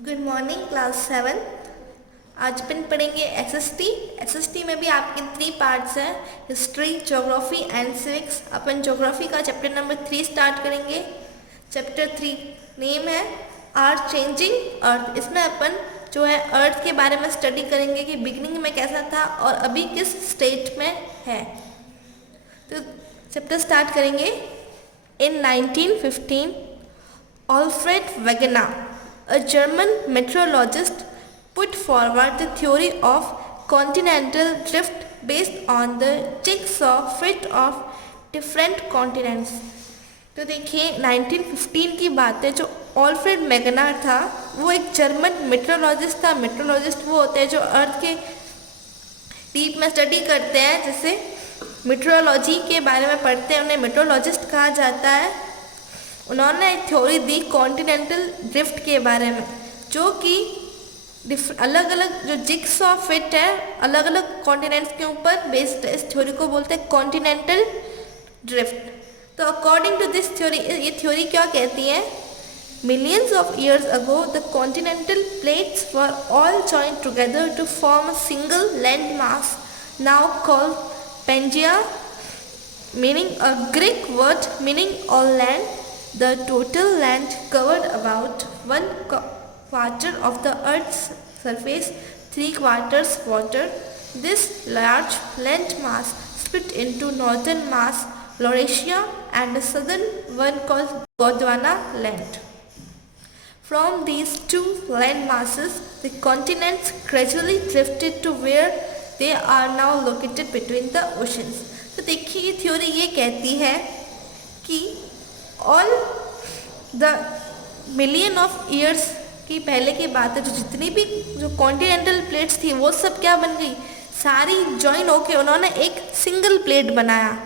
Good morning class 7। आज अपन पढ़ेंगे SST में भी आपके 3 पार्ट्स हैं, history, geography and civics. Upon geography का चैप्टर नंबर 3 स्टार्ट करेंगे। चैप्टर 3 नेम है अर्थ चेंजिंग अर्थ। इसमें अपन जो है अर्थ के बारे में स्टडी करेंगे कि बिगिनिंग में कैसा था और अभी किस स्टेट में है। तो चैप्टर स्टार्ट करेंगे। इन 1915 Alfred Wegener, a German meteorologist, put forward the theory of continental drift based on the jigsaw fit of different continents। तो देखिए 1915 की बात है। जो ऑल्फ्रेड मैगनार था वो एक जर्मन मेट्रोलॉजिस्ट था। मेट्रोलॉजिस्ट वो होते हैं जो अर्थ के डीप में स्टडी करते हैं, जैसे मेट्रोलॉजी के बारे में पढ़ते हैं, उन्हें मेट्रोलॉजिस्ट कहा जाता है। उन्होंने एक थ्योरी दी कॉन्टिनेंटल ड्रिफ्ट के बारे में, जो कि अलग अलग जो जिग्सॉ फिट है अलग अलग कॉन्टिनेंट्स के ऊपर बेस्ड है। इस थ्योरी को बोलते हैं कॉन्टिनेंटल ड्रिफ्ट। तो अकॉर्डिंग टू दिस थ्योरी, ये थ्योरी क्या कहती है? Millions of years ago the continental plates were all joined together to form a single land mass now called Pangaea, meaning a Greek word meaning all land. The total land covered about 1/4 of the Earth's surface, 3/4 water. This large land mass split into northern mass Laurasia and a southern one called Gondwana land. From these two land masses, the continents gradually drifted to where they are now located between the oceans. तो देखिए ये theory ये कहती है कि all the million of years की पहले की बात है, जो जितनी भी जो कॉन्टिनेंटल प्लेट्स थी वो सब क्या बन गई, सारी जॉइन होके उन्होंने एक सिंगल प्लेट बनाया,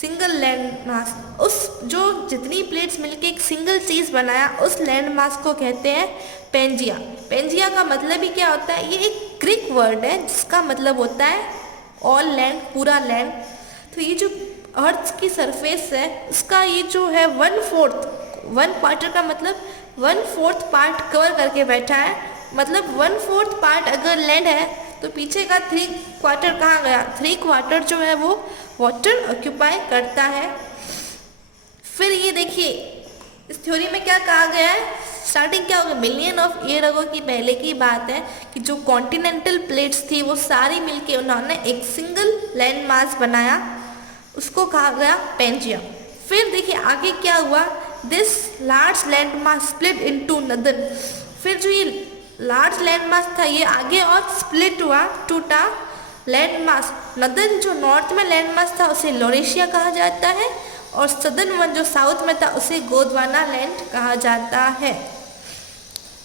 सिंगल लैंड मास। उस जो जितनी प्लेट्स मिलके एक सिंगल चीज़ बनाया, उस लैंड मास को कहते हैं पेंजिया। पेंजिया का मतलब ही क्या होता है? ये एक ग्रीक वर्ड है जिसका मतलब होता है ऑल लैंड, पूरा लैंड। तो ये जो अर्थ की सरफेस है उसका ये जो है 1/4 का मतलब 1/4 पार्ट कवर करके बैठा है। मतलब 1/4 पार्ट अगर लैंड है तो पीछे का 3/4 कहाँ गया? 3/4 जो है वो वाटर ऑक्यूपाई करता है। फिर ये देखिए इस थ्योरी में क्या कहा गया है, स्टार्टिंग क्या होगा, मिलियन ऑफ ईयर अगो की पहले की बात है कि जो कॉन्टिनेंटल प्लेट्स थी वो सारी मिलके उन्होंने एक सिंगल लैंड मास बनाया, उसको कहा गया पेंजिया। फिर देखिए आगे क्या हुआ, this large land mass split into northern. फिर जो ये लार्ज लैंड मास था ये आगे और स्प्लिट हुआ, टूटा। लैंड मास नदन जो नॉर्थ में लैंड मास था उसे लोरेशिया कहा जाता है, और सदर्न वन जो साउथ में था उसे गोदवाना लैंड कहा जाता है।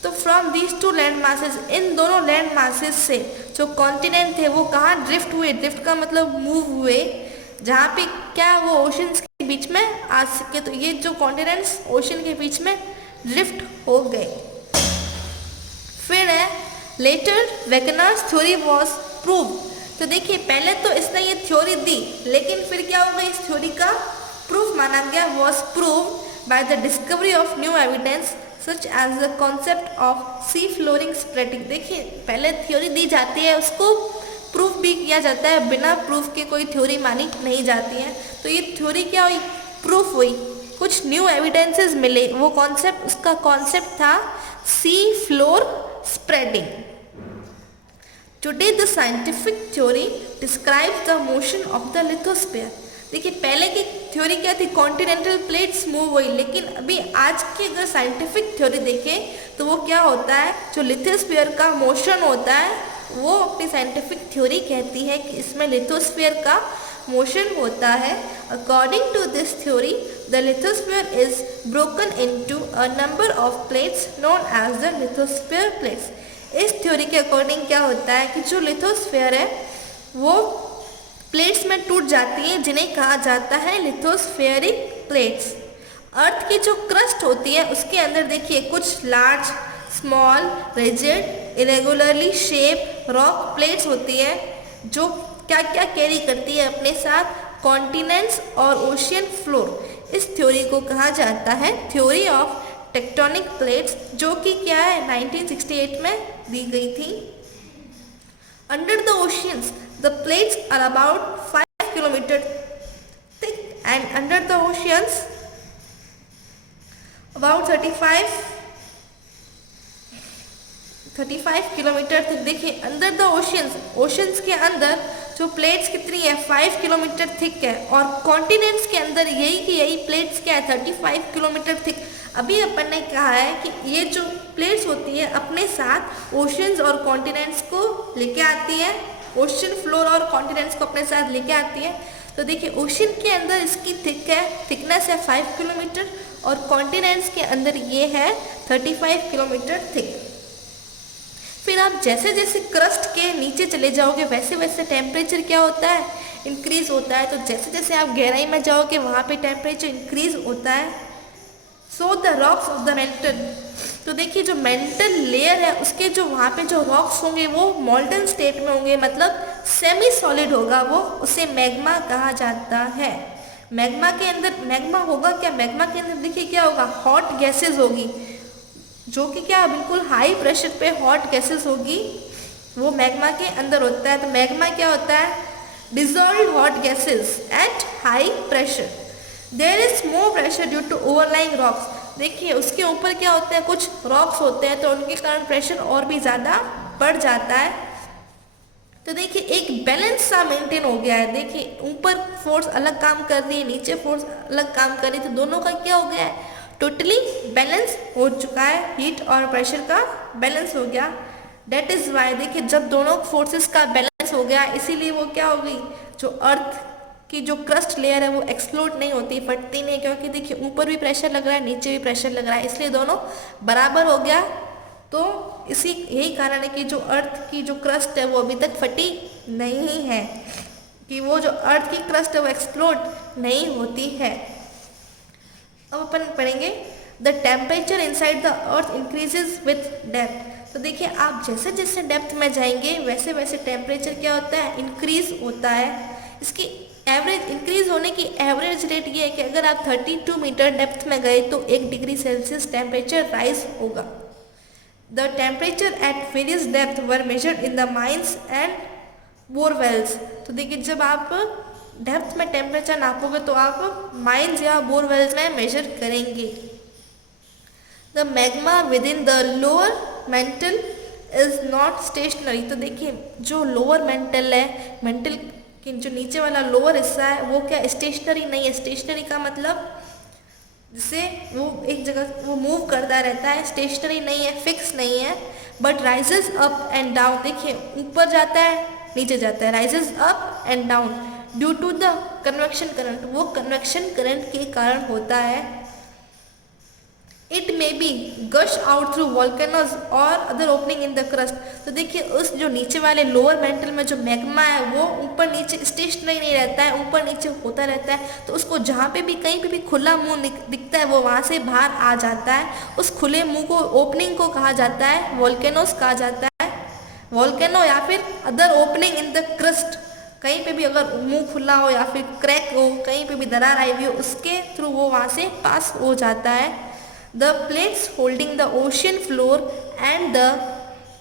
तो from these two land masses, इन दोनों लैंड मासेस से जो कॉन्टिनेंट थे वो कहाँ ड्रिफ्ट हुए? ड्रिफ्ट का मतलब मूव हुए, जहाँ पे क्या वो ओशंस के बीच में आ सके। तो ये जो कॉन्टिनेंट्स ओशन के बीच में ड्रिफ्ट हो गए। फिर है लेटर वेगनर्स थ्योरी वाज प्रूव। तो देखिए पहले तो इसने ये थ्योरी दी, लेकिन फिर क्या हो गया, इस थ्योरी का प्रूफ माना गया, was prove by the discovery of new evidence such as the concept of sea flooring spreading. देखिए पहले थ्योरी दी जाती है, उसको प्रूफ भी किया जाता है, बिना प्रूफ के कोई थ्योरी मानी नहीं जाती है। तो ये थ्योरी क्या हुई, प्रूफ हुई, कुछ न्यू एविडेंसेस मिले। वो कॉन्सेप्ट, उसका कॉन्सेप्ट था sea floor spreading. Today the scientific theory describes the motion of the lithosphere. देखिए पहले की थ्योरी क्या थी, कॉन्टिनेंटल प्लेट्स मूव हुई, लेकिन अभी आज की अगर साइंटिफिक थ्योरी देखें तो वो क्या होता है, जो लिथोस्फीयर का मोशन होता है वो अपनी साइंटिफिक थ्योरी कहती है कि इसमें लिथोस्फीयर का मोशन होता है। According to this theory the lithosphere is broken into a number of plates known as the lithosphere plates. इस थ्योरी के अकॉर्डिंग क्या होता है कि जो लिथोस्फीयर है वो प्लेट्स में टूट जाती है, जिन्हें कहा जाता है लिथोस्फेरिक प्लेट्स। अर्थ की जो क्रस्ट होती है उसके अंदर देखिए कुछ large, small, rigid, irregularly shape rock plates होती है, जो क्या क्या कैरी करती है अपने साथ, कॉन्टिनेंट्स और ओशियन फ्लोर। इस थ्योरी को कहा जाता है थ्योरी ऑफ टेक्टोनिक प्लेट्स, जो कि क्या है 1968 में दी गई थी। Under the oceans the plates are about 5 kilometre thick and under the oceans about 35 kilometre thick. देखिए अंडर द ओशियंस के अंदर जो प्लेट्स कितनी है 5 किलोमीटर थिक है, और कॉन्टिनेंट्स के अंदर यही प्लेट्स क्या है 35 किलोमीटर थिक। अभी अपन ने कहा है कि ये जो प्लेट्स होती है अपने साथ ओशियंस और कॉन्टिनेंट्स को लेके आती है, ओशियन फ्लोर और कॉन्टिनेंट्स को अपने साथ लेके आती है। तो देखिए ओशियन के अंदर इसकी थिकनेस है 5 किलोमीटर और कॉन्टिनेंट्स के अंदर ये है 35 किलोमीटर थिक। फिर आप जैसे जैसे क्रस्ट के नीचे चले जाओगे वैसे वैसे टेम्परेचर क्या होता है, इंक्रीज होता है। तो जैसे जैसे आप गहराई में जाओगे वहाँ पे टेम्परेचर इंक्रीज होता है। So the rocks of the mental, तो देखिए जो मेंटल लेयर है उसके जो वहाँ पे जो रॉक्स होंगे वो मोल्टन स्टेट में होंगे, मतलब सेमी सॉलिड होगा वो, उसे मैग्मा कहा जाता है। मैग्मा के अंदर मैग्मा होगा क्या, मैग्मा के अंदर देखिए क्या होगा, हॉट गैसेज होगी, जो कि क्या बिल्कुल हाई प्रेशर पे हॉट गैसेस होगी, वो मैग्मा के अंदर होता है। तो मैग्मा क्या होता है, dissolve hot gases at high pressure. There is more pressure due to overlying rocks. देखिए उसके ऊपर क्या होते हैं, कुछ रॉक्स होते हैं, तो उनके कारण प्रेशर और भी ज़्यादा बढ़ जाता है। तो देखिए एक बैलेंस सा मेंटेन हो गया है। देखिए ऊपर फोर्स अलग काम कर रही है, नीचे फोर्स अलग काम कर रही है, तो दोनों का क्या हो गया है, टोटली बैलेंस हो चुका है, हीट और प्रेशर का बैलेंस हो गया। डेट इज वाई, देखिए जब दोनों फोर्सेस का बैलेंस हो गया इसीलिए वो क्या हो गई, जो अर्थ की जो क्रस्ट लेयर है वो एक्सप्लोड नहीं होती, फटती नहीं, क्योंकि देखिए ऊपर भी प्रेशर लग रहा है नीचे भी प्रेशर लग रहा है, इसलिए दोनों बराबर हो गया। तो यही कारण है कि जो अर्थ की जो क्रस्ट है वो अभी तक फटी नहीं है, कि वो जो अर्थ की क्रस्ट है वो एक्सप्लोड नहीं होती है। अब अपन पढ़ेंगे the temperature inside the earth increases with depth. तो देखिए आप जैसे जैसे डेप्थ में जाएंगे वैसे वैसे टेम्परेचर क्या होता है, इंक्रीज होता है। इसकी एवरेज इंक्रीज होने की एवरेज रेट ये है कि अगर आप 32 मीटर डेप्थ में गए तो 1 डिग्री सेल्सियस टेम्परेचर राइज होगा। The temperature at various depth were measured in the mines and borewells. तो देखिए जब आप डेप्थ में टेम्परेचर नापोगे तो आप माइंस या बोरवेल्स में मेजर करेंगे। The magma with in the lower mental is not stationary. तो देखिए जो लोअर मेंटल है, मेंटल कि जो नीचे वाला लोअर हिस्सा है वो क्या स्टेशनरी नहीं है। स्टेशनरी का मतलब जिससे वो एक जगह वो मूव करता रहता है, स्टेशनरी नहीं है, फिक्स नहीं है। But rises up and down, देखिए ऊपर जाता है नीचे जाता है, rises up and down due to the convection current, वो कन्वेक्शन करंट के कारण होता है। It may be gush out through volcanoes और other opening in the crust. तो देखिए उस जो नीचे वाले लोअर मेंटल में जो मैग्मा है वो ऊपर नीचे स्टेशनरी नहीं रहता है, ऊपर नीचे होता रहता है। तो उसको जहाँ पे भी कहीं पे भी खुला मुंह दिखता है वो वहाँ से बाहर आ जाता है। उस खुले मुंह को, ओपनिंग को कहा जाता है वॉल्केनोज कहा जाता है, वॉल्केनो या फिर other opening in the crust. कहीं पे भी अगर मुंह खुला हो या फिर क्रैक हो, कहीं पे भी दरार आई हुई हो, उसके थ्रू वो वहाँ से पास हो जाता है। The plates holding the ocean floor and the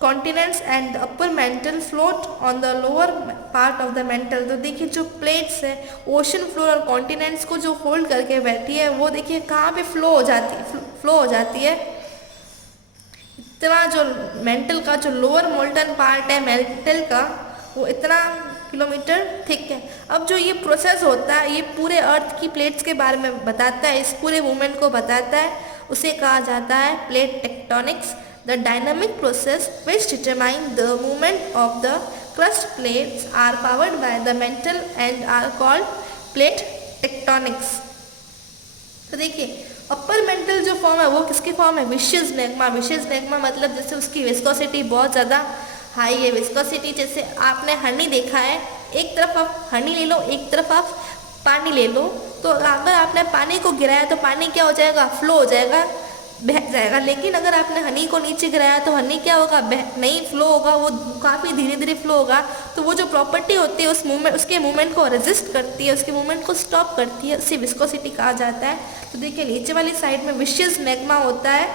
continents and the upper mantle float on the lower part of the mantle। तो देखिए जो प्लेट्स है ओशन फ्लोर और कॉन्टिनेंट्स को जो होल्ड करके बैठी है वो देखिए कहाँ पे फ्लो हो जाती है। इतना जो मेंटल का जो लोअर मोल्टन पार्ट है मेंटल का वो इतना किलोमीटर थिक है। अब जो ये प्रोसेस होता है ये पूरे अर्थ की प्लेट्स के बारे में बताता है, इस पूरे मूवमेंट को बताता है, उसे कहा जाता है plate tectonics. The dynamic process which determine the movement of the crust plates are powered by the mantle and are called plate tectonics. तो देखिए अपर मेंटल जो फॉर्म है वो किसकी फॉर्म है, विशियस मैग्मा। विशियस मैग्मा मतलब जैसे उसकी विस्कोसिटी बहुत ज़्यादा हाई है। विस्कोसिटी जैसे आपने हनी देखा है, एक तरफ आप हनी ले लो, एक तरफ आप पानी ले लो, तो अगर आपने पानी को गिराया तो पानी क्या हो जाएगा, फ्लो हो जाएगा, बह जाएगा। लेकिन अगर आपने हनी को नीचे गिराया तो हनी क्या होगा, नहीं फ्लो होगा, वो काफ़ी धीरे धीरे फ्लो होगा। तो तो वो जो प्रॉपर्टी होती है उस मूवमेंट, उसके मूवमेंट को रेजिस्ट करती है, उसके मूवमेंट को स्टॉप करती है, उसे विस्कोसिटी कहा जाता है। तो देखिए नीचे वाली साइड में विशियस मैग्मा होता है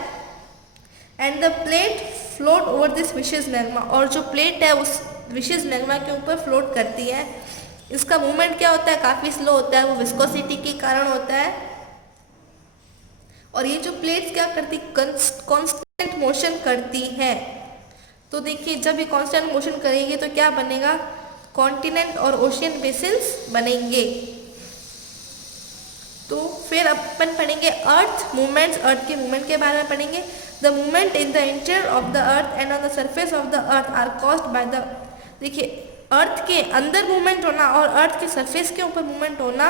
and the plate float over this vicious magma, और जो प्लेट है उस विशियस मैग्मा के ऊपर फ्लोट करती है। इसका मूवमेंट क्या होता है, काफ़ी स्लो होता है, वो विस्कोसिटी के कारण होता है। और ये जो प्लेट्स क्या करती, कांस्टेंट मोशन करती है। तो देखिए जब ये कांस्टेंट मोशन करेंगे तो क्या बनेगा, कॉन्टिनेंट और ओशियन बेसिन्स बनेंगे। तो फिर अपन पढ़ेंगे अर्थ मूवमेंट्स, अर्थ के मूवमेंट के बारे में पढ़ेंगे। The movement in the interior of the earth and on the surface of the earth are caused by the, देखिए अर्थ के अंदर मूवमेंट होना और अर्थ के सरफेस के ऊपर मूवमेंट होना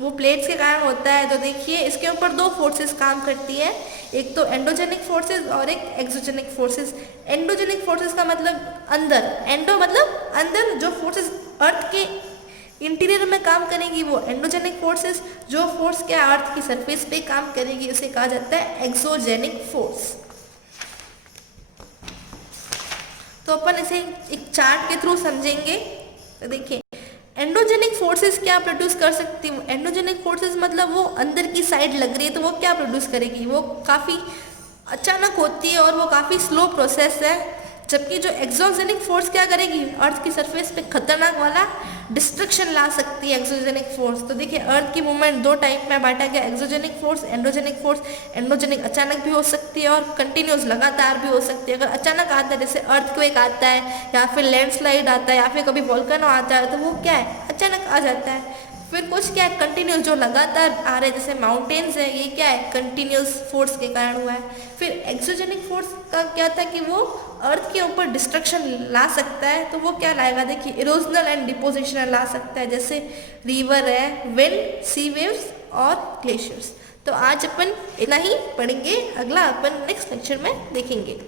वो प्लेट्स के कारण होता है। तो देखिए इसके ऊपर दो फोर्सेस काम करती है, एक तो एंडोजेनिक फोर्सेस और एक एक्सोजेनिक फोर्सेस। एंडोजेनिक फोर्सेस का मतलब अंदर, एंडो मतलब अंदर, जो फोर्सेस अर्थ के इंटीरियर में काम करेंगी वो एंडोजेनिक फोर्सेस, जो फोर्स क्या अर्थ की सरफेस पे काम करेगी उसे कहा जाता है एक्सोजेनिक फोर्स। तो अपन इसे एक चार्ट के थ्रू समझेंगे। तो देखिए एंडोजेनिक फोर्सेस क्या प्रोड्यूस कर सकती है, एंडोजेनिक फोर्सेस मतलब वो अंदर की साइड लग रही है तो वो क्या प्रोड्यूस करेगी, वो काफ़ी अचानक होती है और वो काफ़ी स्लो प्रोसेस है। जबकि जो एक्सोजेनिक फोर्स क्या करेगी, अर्थ की सरफेस पे खतरनाक वाला डिस्ट्रक्शन ला सकती है एक्सोजेनिक फोर्स। तो देखिए अर्थ की मूवमेंट दो टाइप में बांटा गया, exogenic force, endogenic force. Endogenic अचानक भी हो सकती है और कंटिन्यूस लगातार भी हो सकती है। अगर अचानक आता है जैसे अर्थक्वेक आता है या फिर लैंडस्लाइड आता है या फिर कभी वोल्केनो आता है तो वो क्या है, अचानक आ जाता है। फिर कुछ क्या है कंटिन्यूस जो लगातार आ रहे हैं जैसे माउंटेन्स है, ये क्या है कंटिन्यूस फोर्स के कारण हुआ है। फिर एक्सोजेनिक फोर्स का क्या था कि वो अर्थ के ऊपर डिस्ट्रक्शन ला सकता है, तो वो क्या लाएगा, देखिए इरोजनल एंड डिपोजिशनल ला सकता है, जैसे रिवर है, विंड, सी वेव्स और ग्लेशियर्स। तो आज अपन इतना ही पढ़ेंगे, अगला अपन नेक्स्ट लेक्चर में देखेंगे।